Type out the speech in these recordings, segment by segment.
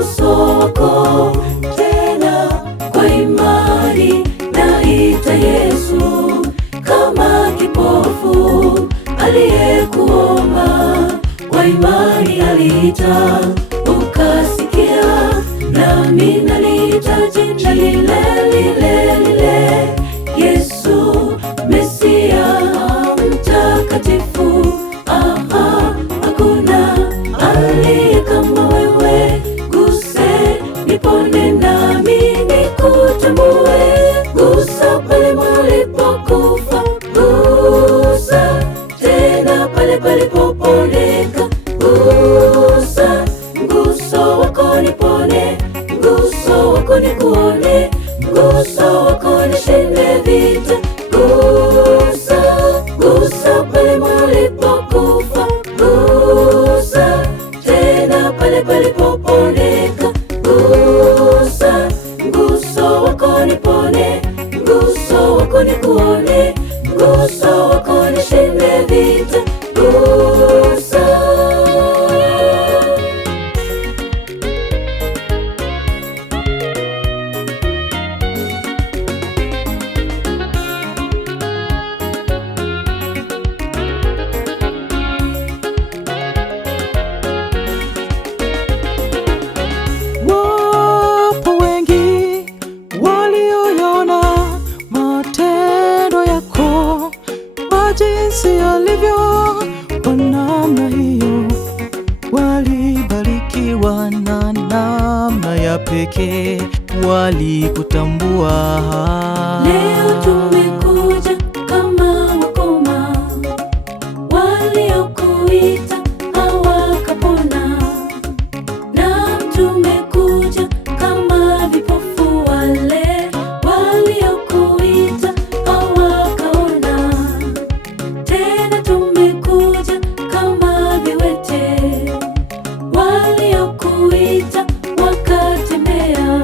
uso wako tena. Kwa imani naita Yesu, kama kipofu aliyekuomba. Kwa imani aliita ukasikia, nami naliita jina lile lile lile, Yesu Mesia mtakatifu. Hakuna aliye kama wewe, guse nipone nami nikutambue. Gusa pale palipokufa, gusa tena pale palipopondeka. Gusa, mguso wako nipone, mguso wako nikuone, mguso wako nishinde vita. Gusa, gusa pale palipokufa, gusa tena pale palipopondeka. Gusa, mguso wako nipone, mguso wako nikuone, mguso wako nishinde vita. Gusa. Wapo wengi walioyaona matendo yako kwa jinsi yalivyo. Kwa namna hiyo walibarikiwa na namna ya pekee, walikutambua. Leo tumekuja kama wakoma, waliokuita hawakapona. Na tumekuja kama vipofu, wale waliokuita hawakaona. Tena tumekuja kama viwete, waliokuita wakatembea.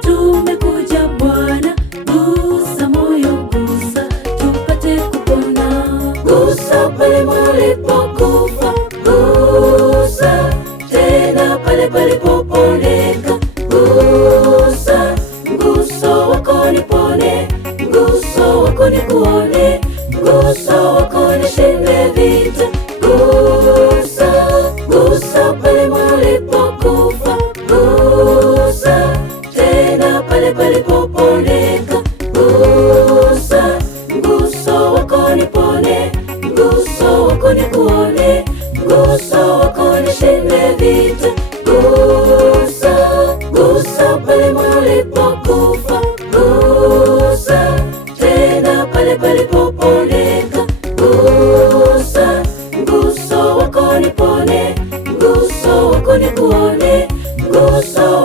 Tumekuja Bwana, gusa moyo, gusa tupate kupona. Gusa pale palipokufa, gusa tena pale palipopondeka. Gusa, mguso wako nipone, mguso wako nikuone, mguso wako nishinde vita. Gusa, gusa pale palipokufa, gusa tena pale palipopondeka. Gusa, mguso wako nipone, mguso wako nikuone, mguso wako nishinde vita. Gusa, gusa pale palipokufa, gusa tena pale palipopondeka. Gusa, mguso wako nipone, mguso wako nikuone, mguso